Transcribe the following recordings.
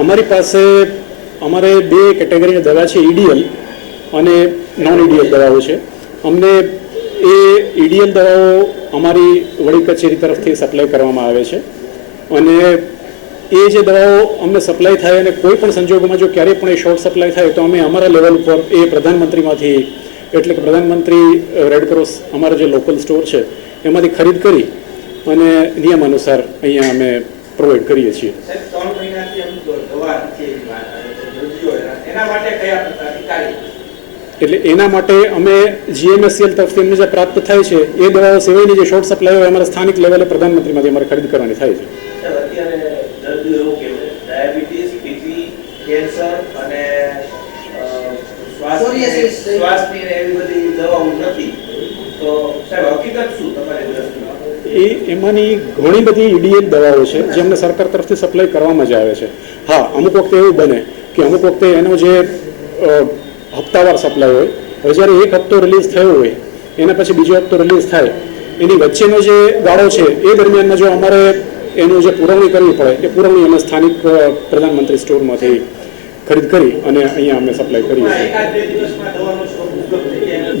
અમારી પાસે અમારે બે કેટેગરીની દવા છે ઈડીએલ અને નોન ઈડીએલ દવાઓ છે. અમને એ ઈડીએલ દવાઓ અમારી વડી કચેરી તરફથી સપ્લાય કરવામાં આવે છે. અને એ જે દવાઓ અમને સપ્લાય થાય અને કોઈ પણ સંજોગોમાં જો ક્યારેય પણ એ શોર્ટ સપ્લાય થાય તો અમે અમારા લેવલ ઉપર એ પ્રધાનમંત્રીમાંથી એટલે કે પ્રધાનમંત્રી રેડ ક્રોસ અમારા જે લોકલ સ્ટોર છે, એમાંથી ખરીદ કરી અને નિયમ અનુસાર અહીંયા અમે પ્રોવાઈડ કરીએ છીએ. સાહેબ, ત્રણ મહિનાથી એમ દવા નથી એવી વાત આવે છે. દર્દીઓ એના- એના માટે કયા પ્રકારની કાર્ય એટલે એના માટે અમે જીએમએસસીએલ તરફથી અમને જે પ્રાપ્ત થાય છે એ દવાઓ સિવાયની જે શોર્ટ સપ્લાય હોય અમારા સ્થાનિક લેવલે પ્રધાનમંત્રીમાંથી અમારે ખરીદ કરવાની થાય છે. સાહેબ, અત્યારે દર્દીઓ એવું કહેવાય ડાયાબિટીસ બીપી કેન્સર અને શ્વાસની એવી બધી દવાઓ નથી. તો સાહેબ હકીકત શું તમારી દ્રષ્ટિમાં? એ એમાંની ઘણી બધી ઈડીએલ દવાઓ છે, જે અમને સરકાર તરફથી સપ્લાય કરવામાં જ આવે છે. હા, અમુક વખતે એવું બને કે અમુક વખતે એનો જે હપ્તાવાર સપ્લાય હોય, હવે જ્યારે એક હપ્તો રિલીઝ થયો હોય, એના પછી બીજો હપ્તો રિલીઝ થાય, એની વચ્ચેનો જે ગાળો છે, એ દરમિયાનમાં જો અમારે એનું જે પુરવણી કરવી પડે, એ પુરવણી અમે સ્થાનિક પ્રધાનમંત્રી સ્ટોરમાંથી ખરીદ કરી અને અહીંયા અમે સપ્લાય કરીએ છીએ.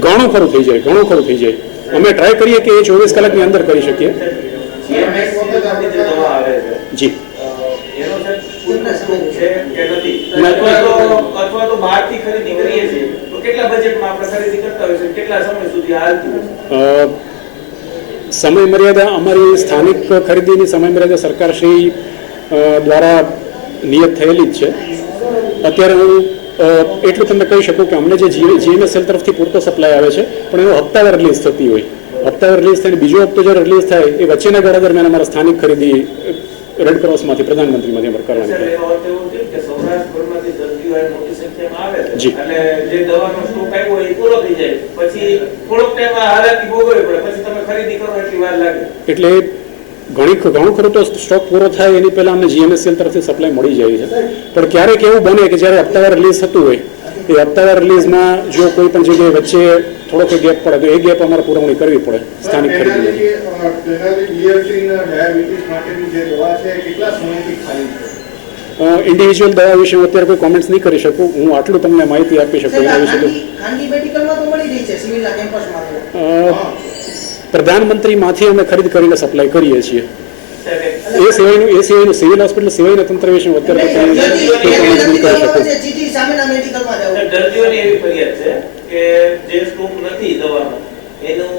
ઘણું ખરું થઈ જાય, ઘણું ખરું થઈ જાય. અમે ટ્રાય કરીએ કે એ ચોવીસ કલાકની અંદર કરી શકીએ. જે સમય મર્યાદા અમારી સ્થાનિક ખરીદીની સમય મર્યાદા સરકારશ્રી દ્વારા નિયત થયેલી જ છે. અત્યારે હું એટલું તમને કહી શકું કે અમને જે જીએમએસએલ તરફથી પૂરતો સપ્લાય આવે છે પણ એનો હપ્તાવાર રિલીઝ થતી હોય હપ્તાવાર રિલીઝ થઈને બીજો હપ્તો જ્યારે રિલીઝ થાય એ વચ્ચેના ગાળા દરમિયાન અમારા સ્થાનિક ખરીદી રેડ ક્રોસમાંથી પ્રધાનમંત્રીમાંથી અમારે કરવાની થાય થયો. જી. અને જે દવાનો સ્ટોક આવ્યો એ પૂરો થઈ જાય પછી થોડોક ટાઈમ હાલાકી ભોગવવી પડે પછી તમે ખરીદી કરો એટલી વાર લાગે એટલે ઘણી ઘણું ખરો તો સ્ટોક પૂરો થાય એની પહેલાં અમને જીએમએસએલ તરફથી સપ્લાય મળી જાય છે. પણ ક્યારેક એવું બને કે જ્યારે હપ્તાવાર રિલીઝ થતું હોય એ હપ્તાવાર રિલીઝમાં જો કોઈ પણ જગ્યાએ વચ્ચે થોડો કોઈ ગેપ પડે તો એ ગેપ અમારે પૂરવણી કરવી પડે સ્થાનિક ખરીદી ડાયાબિટીસ માટેની જે દવા છે એ કેટલા સમયથી ખાલી છે? ઇન્ડિવિજ્યુઅલ દવા વિશે હું અત્યારે કોઈ કોમેન્ટ્સ નહીં કરી શકું. હું આટલું તમને માહિતી આપી શકું એના વિશે પ્રધાનમંત્રીમાંથી અમે ખરીદ કરીને સપ્લાય કરીએ છીએ. એ સિવાયનું એ સિવાયનું સિવિલ હોસ્પિટલ સિવાયના તંત્ર વિશે હું અત્યારે કોઈ જલ્દી કોઈ comments નહીં કરી શકું. છે, જીટી સામેના મેડિકલમાં જવું. દર્દીઓની એવી ફરિયાદ છે કે જે સ્ટોક નથી દવાનો એનું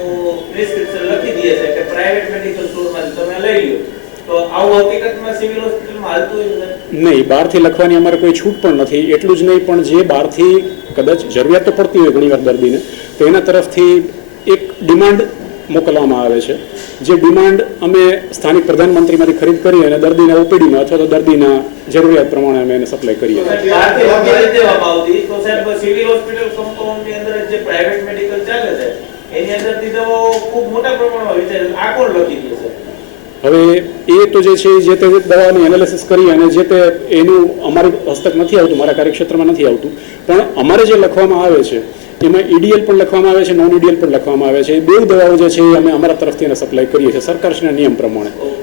પ્રિસ્ક્રિપ્શન લખી દે છે કે પ્રાઇવેટ મેડિકલ સ્ટોરમાંથી તમે લઈ લો. તો આવું હકીકતમાં સિવિલ હોસ્પિટલમાં હાલતું હોય છે? નહીં બહારથી લખવાની અમારે કોઈ છૂટ પણ નથી. એટલું જ નહીં પણ જે બહારથી કદાચ જરૂરિયાત તો પડતી હોય ઘણીવાર દર્દીને તો એના તરફથી એક ડિમાન્ડ મોકલવામાં આવે છે. જે ડિમાન્ડ અમે સ્થાનિક પ્રધાનમંત્રીમાંથી ખરીદ કરી અને દર્દીના ઓપીડીમાં અથવા તો દર્દીના જરૂરિયાત પ્રમાણે અમે એને સપ્લાય કરીએ છીએ. હવે એ તો જે છે, જે તે દવાનું એનાલિસિસ કરી અને જે તે એનું અમારું હસ્તક નથી આવતું, મારા કાર્યક્ષેત્રમાં નથી આવતું, પણ અમારે જે લખવામાં આવે છે, એમાં ઈડીએલ પણ લખવામાં આવે છે નોન ઈડીએલ પણ લખવામાં આવે છે. એ બે દવાઓ જે છે એ અમે અમારા તરફથી એને સપ્લાય કરીએ છીએ સરકારશ્રીના નિયમ પ્રમાણે.